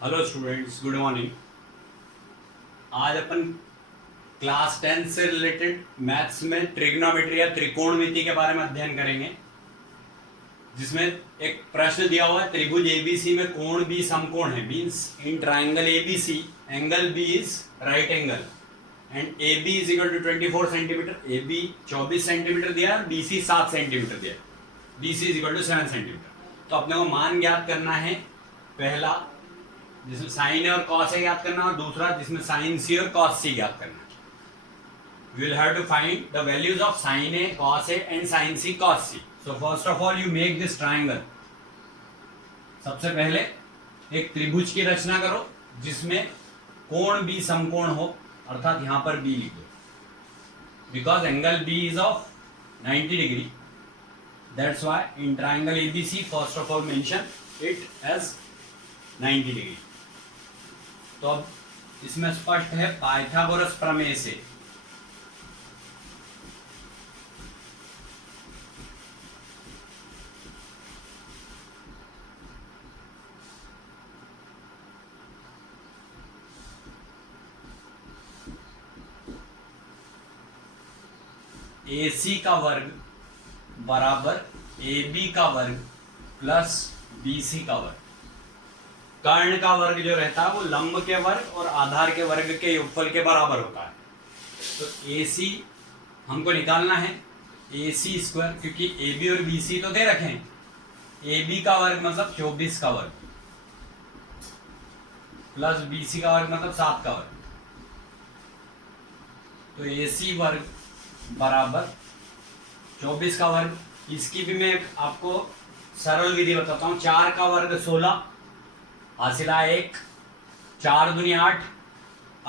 Hello students, good morning. आज अपन class 10 से related maths में ट्रिग्नोमेट्री या त्रिकोणमिति के बारे में अध्ययन करेंगे, जिसमें एक प्रश्न दिया हुआ है, त्रिभुज एबीसी में कोण बी समकोण है। Means in triangle ABC angle B is right angle and A B is equal to 24 centimetre. A B 24 centimetre दिया और बी सी 7 सेंटीमीटर दिया। B C is equal to 7 centimetre. तो अपने को मान ज्ञात करना है, पहला जिसमें साइन ए और कॉस ए ज्ञात करना, और दूसरा जिसमें साइन सी और कॉस सी ज्ञात करना। We will have to find the values of sine A, cos A and sine C, cos C. So first of all you make this triangle. सबसे पहले एक त्रिभुज की रचना करो जिसमें कोण बी समकोण हो, अर्थात यहां पर बी लिख दो, because angle B is of 90 degree. That's why in triangle ABC first of all mention it as 90 degree. तो अब इसमें स्पष्ट है पाइथागोरस प्रमेय से AC का वर्ग बराबर AB का वर्ग प्लस BC का वर्ग। कर्ण का वर्ग जो रहता है वो लंब के वर्ग और आधार के वर्ग के योगफल के बराबर होता है। तो AC हमको निकालना है AC स्क्वायर, क्योंकि AB और BC तो दे रखे हैं। AB का वर्ग मतलब 24 का वर्ग प्लस BC का वर्ग मतलब 7 का वर्ग। तो AC वर्ग बराबर 24 का वर्ग। इसकी भी मैं आपको सरल विधि बताता हूं। 4 का वर्ग 16 हासिला 1, 4 दूनी 8,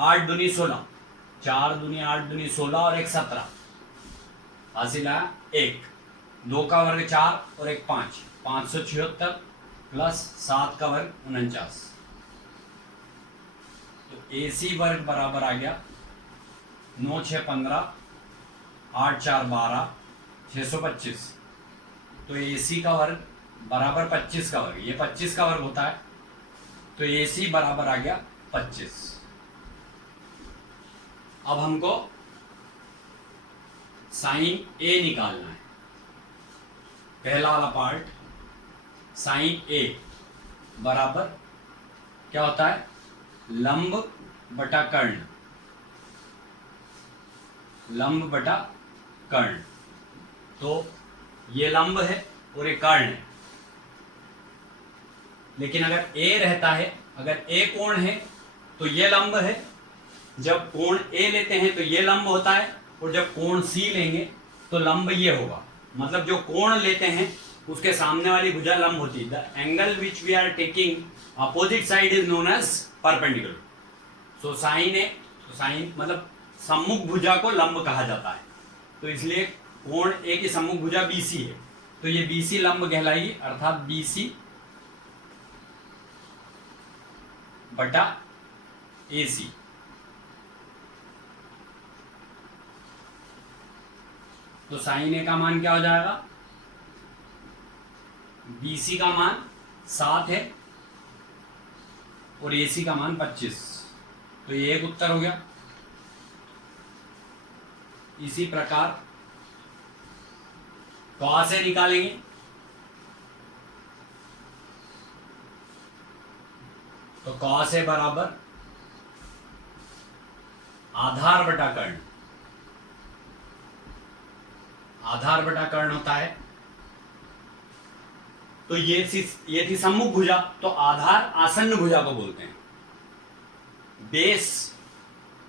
8 दूनी 16, 4 दूनी 8 दूनी 16 और 1 17 हासिला 1। 2 का वर्ग 4 और 1 5, 576 प्लस 7 का वर्ग 49। तो AC वर्ग बराबर आ गया 9 6 15, 8 4 12, 625। तो AC का वर्ग बराबर 25 का वर्ग, ये 25 का वर्ग होता है। तो AC बराबर आ गया 25। अब हमको साइन A निकालना है। पहला वाला पार्ट साइन A बराबर क्या होता है, लंब बटा कर्ण, लंब बटा कर्ण। तो ये लंब है और ये कर्ण है, लेकिन अगर A रहता है, अगर A कोण है तो ये लंब है। जब कोण A लेते हैं तो ये लंब होता है, और जब कोण C लेंगे तो लंब ये होगा। मतलब जो कोण लेते हैं उसके सामने वाली भुजा लंब होती है। The angle which we are taking opposite side is known as perpendicular. So sine A, तो साइन मतलब सम्मुख भुजा को लंब कहा जाता है। तो इसलिए कोण A की सम्मुख भुजा BC है, तो ये BC लंब कहलाएगी, अर्थात BC बटा AC। तो साइन A का मान क्या हो जाएगा, BC का मान 7 है और AC का मान 25। तो ये एक उत्तर हो गया। इसी प्रकार cos A निकालेंगे। तो cos A बराबर आधार बटा कर्ण, आधार बटा कर्ण होता है। तो ये थी सम्मुख भुजा, तो आधार आसन्न भुजा को बोलते हैं। Base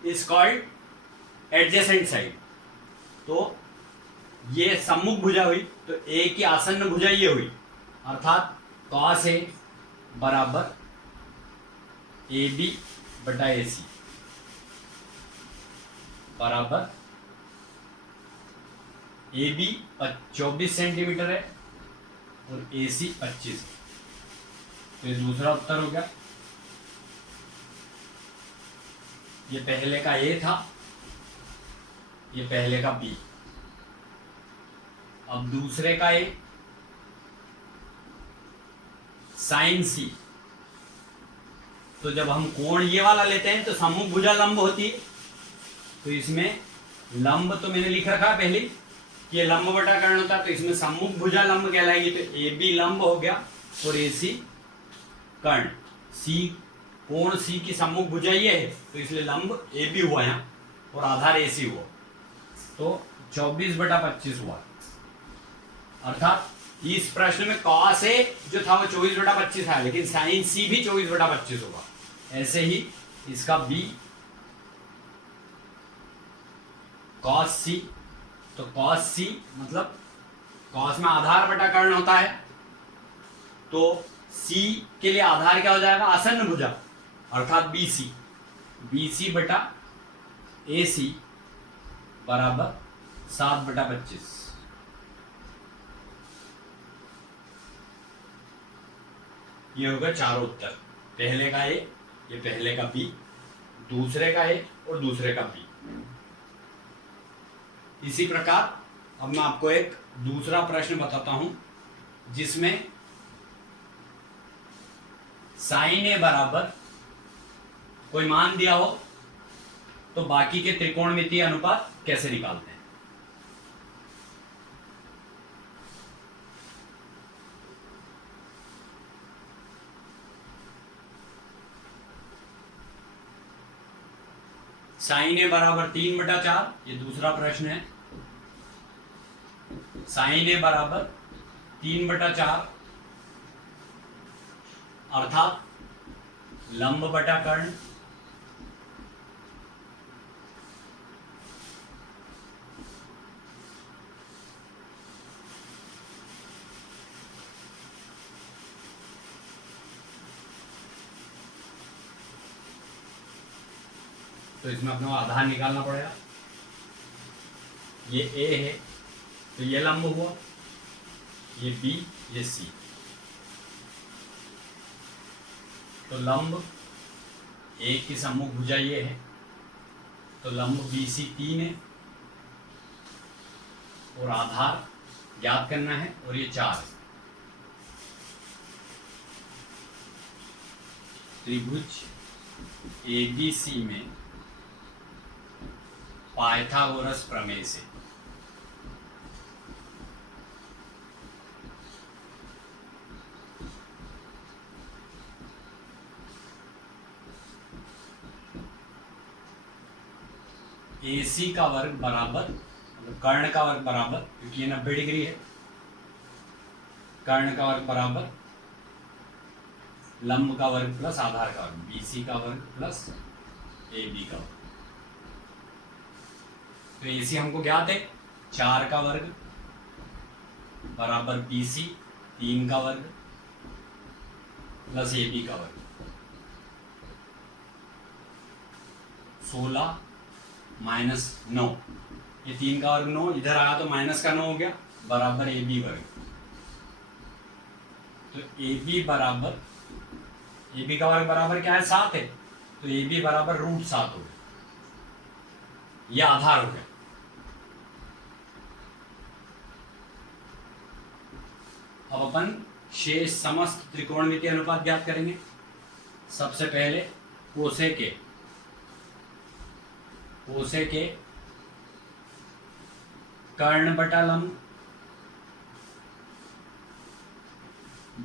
is called adjacent side. तो ये सम्मुख भुजा हुई, तो A की आसन्न भुजा ये हुई, अर्थात cos A बराबर AB बटा AC बराबर AB 24 सेंटीमीटर है और AC 25। तो ये दूसरा उत्तर हो गया। ये पहले का A था, ये पहले का B। अब दूसरे का ए साइन सी, तो जब हम कोण ये वाला लेते हैं तो सम्मुख भुजा लंब होती है, तो इसमें लंब तो मैंने लिख रखा है पहले कि ये लंब बटा कर्ण होता है, तो इसमें सम्मुख भुजा लंब कहलाएगी। तो ए बी लंब हो गया और ए सी कर्ण। सी कोण सी की सम्मुख भुजा ये है, तो इसलिए लंब ए बी हुआ यहाँ और आधार ए सी हुआ, तो 24/25 हुआ। अर्थात इस प्रश्न में कॉस ए जो था वो 24/25 है, लेकिन साइन सी भी 24/25 होगा। ऐसे ही इसका बी कॉस सी, तो कॉस सी मतलब कॉस में आधार बटा कर्ण होता है, तो सी के लिए आधार क्या हो जाएगा, आसन्न भुजा, अर्थात बी सी। बी सी बटा ए सी बराबर 7/25। ये होगा चारों उत्तर। पहले का ए, ये पहले का बी, दूसरे का ए और दूसरे का बी। इसी प्रकार अब मैं आपको एक दूसरा प्रश्न बताता हूं जिसमें साइन ए बराबर कोई मान दिया हो तो बाकी के त्रिकोणमितीय अनुपात कैसे निकालते हैं। साइन ए बराबर 3/4, ये दूसरा प्रश्न है। साइन ए बराबर 3/4 अर्थात लंब बटा कर्ण तो इसमें अपने को आधार निकालना पड़ेगा। ये ए है तो ये लंब हुआ, ये बी, ये सी, तो लंब ए की सम्मुख भुजा ये है, तो लंब बी सी 3 है और आधार ज्ञात करना है और ये 4 है। त्रिभुज एबीसी में पाइथागोरस प्रमेय से AC का वर्ग बराबर, मतलब कर्ण का वर्ग बराबर, क्योंकि ये 90 डिग्री है, कर्ण का वर्ग बराबर लंब का वर्ग प्लस आधार का वर्ग, BC का वर्ग प्लस AB का वर्ग। तो AC हमको ज्ञात है, 4 का वर्ग बराबर BC 3 का वर्ग प्लस AB का वर्ग, 16 माइनस 9, ये 3 का वर्ग 9, इधर आया तो माइनस का 9 हो गया, बराबर AB वर्ग। तो AB बराबर, AB का वर्ग बराबर क्या है, 7 है, तो AB बराबर √7 हो गया, यह आधार हो गया। अब अपन शेष समस्त त्रिकोणमितीय अनुपात ज्ञात करेंगे। सबसे पहले कोसे के कर्ण बटा लंब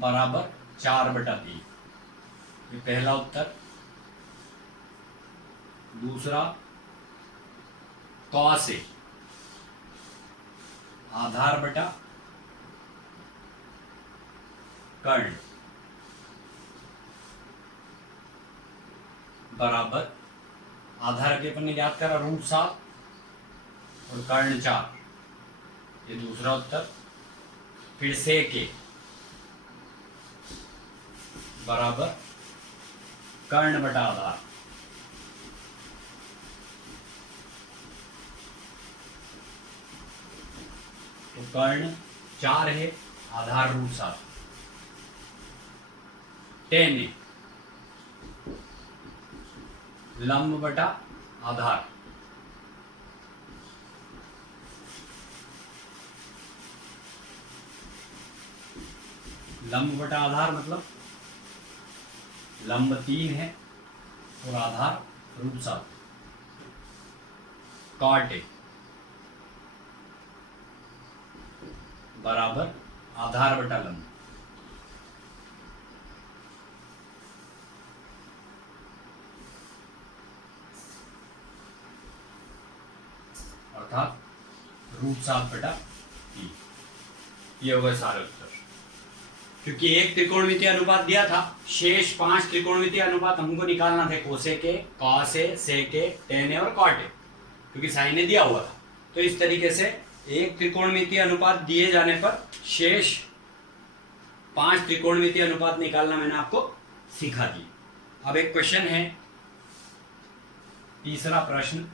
बराबर 4/3, ये पहला उत्तर। दूसरा कॉस ए आधार बटा कर्ण बराबर, आधार के अपन ने ज्ञात करा √7 और कर्ण 4, ये दूसरा उत्तर। फिर से के बराबर कर्ण बटा आधार, तो कर्ण 4 है, आधार √7। tan ए लंब बटा आधार, लंब बटा आधार मतलब लंब 3 है और आधार √7 cot A बराबर आधार बटा लंब। अर्थात √7 बटा 3। ये होगा सारा उत्तर। क्योंकि एक त्रिकोणमितीय अनुपात दिया था, शेष 5 त्रिकोणमितीय अनुपात हमको निकालना थे, कोसेके, कॉसे, सेके, टेने और कॉटे, क्योंकि साइन ने दिया हुआ था। तो इस तरीके से एक त्रिकोणमितीय अनुपात दिए जाने पर शेष 5 त्रिकोणमितीय अनुपात निकालना मैंने आपको सिखा दिया। अब एक क्वेश्चन है, तीसरा प्रश्न,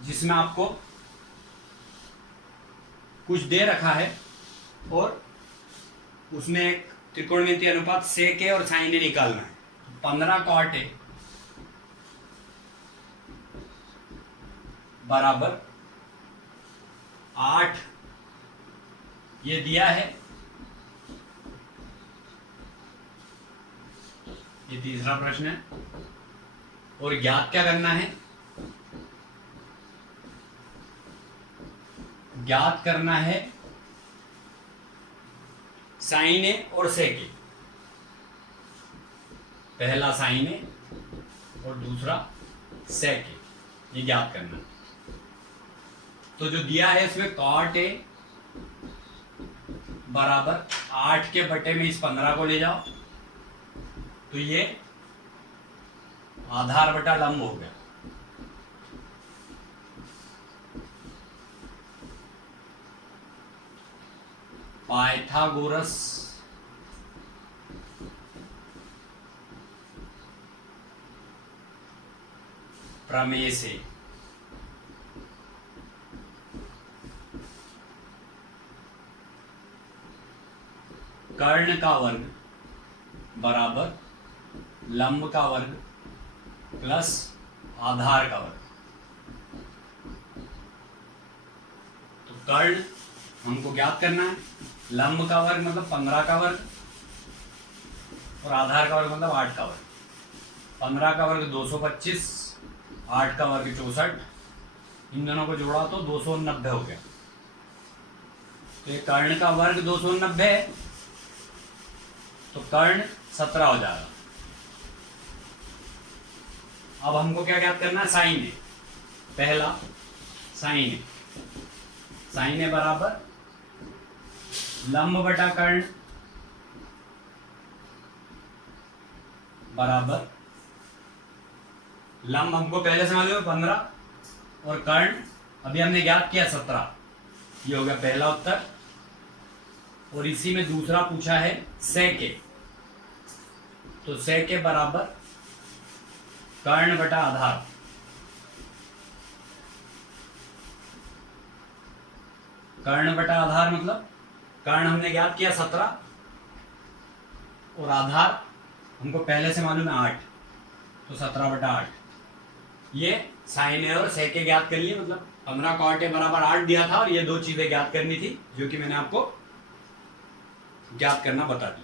जिसमें आपको कुछ दे रखा है और उसमें एक त्रिकोणमितीय अनुपात सेके और साइन ए निकालना है। 15 cot A बराबर 8 ये दिया है। ये तीसरा प्रश्न है और ज्ञात क्या करना है? ज्ञात करना है साइन ए और सेके। पहला साइन ए और दूसरा सेके, ये ज्ञात करना है। तो जो दिया है इसमें cot A बराबर 8 के बटे में इस 15 को ले जाओ तो ये आधार बटा लंब हो गया। पाइथागोरस प्रमेय से कर्ण का वर्ग बराबर लंब का वर्ग प्लस आधार का वर्ग। तो कर्ण हमको ज्ञात करना है, लंब का वर्ग मतलब 15 का वर्ग और आधार का वर्ग मतलब 8 का वर्ग। 15 का वर्ग 225, 8 का वर्ग 64, इन दोनों को जोड़ा तो 290 हो गया। तो ये कर्ण का वर्ग 290 है तो कर्ण 17 हो जाएगा। अब हमको क्या ज्ञात करना है? साइन ए। पहला साइन ए, साइन ए बराबर लंब बटा कर्ण बराबर लंब हमको पहले से मालूम है 15 और कर्ण अभी हमने ज्ञात किया 17। ये हो गया पहला उत्तर। और इसी में दूसरा पूछा है सेके, तो सेके बराबर कर्ण बटा आधार। कर्ण बटा आधार मतलब कर्ण हमने ज्ञात किया 17 और आधार हमको पहले से मालूम है 8, तो 17 बटा 8। ये साइन ए और सेके ज्ञात कर लिए, मतलब 15 cot A बराबर 8 दिया था और ये दो चीजें ज्ञात करनी थी जो कि मैंने आपको ज्ञात करना बता दी।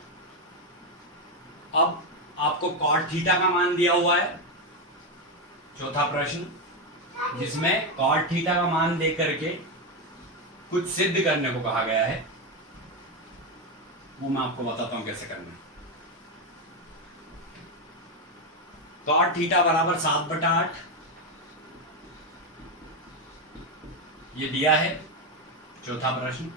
अब आपको cot थीटा का मान दिया हुआ है, चौथा प्रश्न, जिसमें cot थीटा का मान दे करके कुछ सिद्ध करने को कहा गया है। वो मैं आपको बताता हूं कैसे करना है। cot थीटा बराबर 7 बटा 8 ये दिया है, चौथा प्रश्न।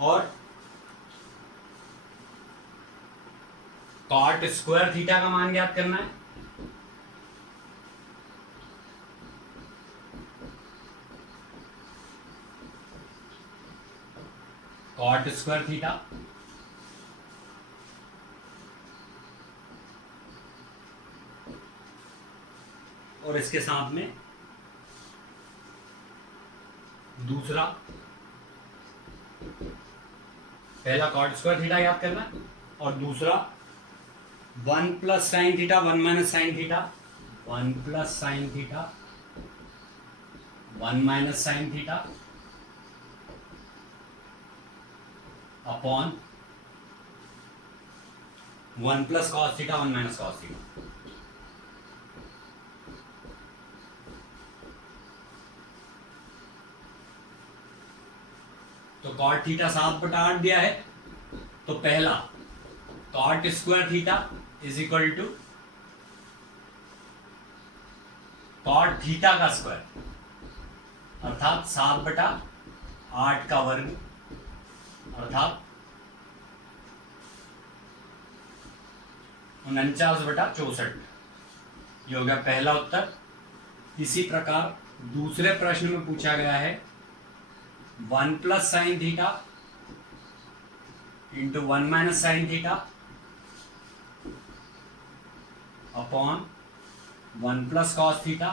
और cot स्क्वायर थीटा का मान ज्ञात करना है। cot स्क्वायर थीटा और इसके साथ में दूसरा, पहला cot स्क्वायर थीटा याद करना और दूसरा 1 plus sine theta 1 minus sine theta 1 plus sine theta 1 minus sine theta upon 1 plus cos theta 1 minus cos theta. तो कॉट थीटा 7/8 दिया है, तो पहला cot square theta is equal to cot theta का स्क्वायर अर्थात 7/8 का वर्ग अर्थात 49/64। ये हो गया पहला उत्तर। इसी प्रकार दूसरे प्रश्न में पूछा गया है 1 plus sine theta into 1 minus sine theta upon 1 plus cos theta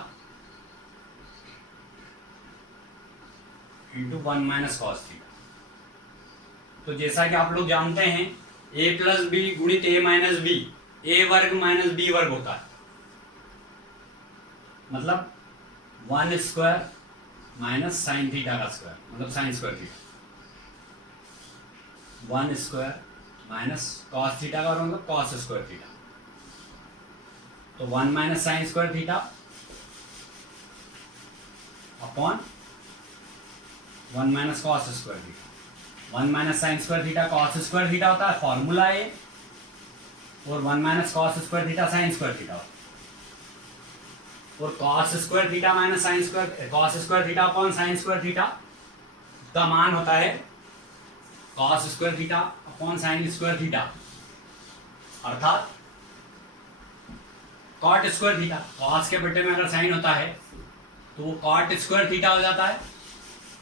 into 1 minus cos theta. तो जैसा कि आप लोग जानते हैं a प्लस बी गुणित a माइनस बी ए वर्ग माइनस बी वर्ग होता है, मतलब 1 स्क्वायर माइनस साइन थीटा का स्क्वायर मतलब sine square theta, 1 square minus cos theta का मतलब कॉस स्क्वायर थीटा। तो 1 minus sine square theta upon 1 minus cos square theta. 1 minus sine square theta cos square theta होता है, formula है, और 1 minus cos square theta sine square theta होता है। और cos square theta minus sine square cos square theta upon sine square theta का मान होता है cos square theta upon sine square theta अर्थात कॉट स्क्वायर थीटा। कॉस के बटे में अगर साइन होता है तो वो कॉट स्क्वायर थीटा हो जाता है,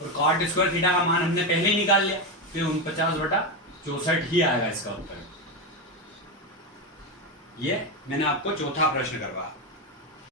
और कॉट स्क्वायर थीटा का मान हमने पहले ही निकाल लिया, तो 49/64 ही आएगा इसका उत्तर। ये मैंने आपको चौथा प्रश्न करवाया।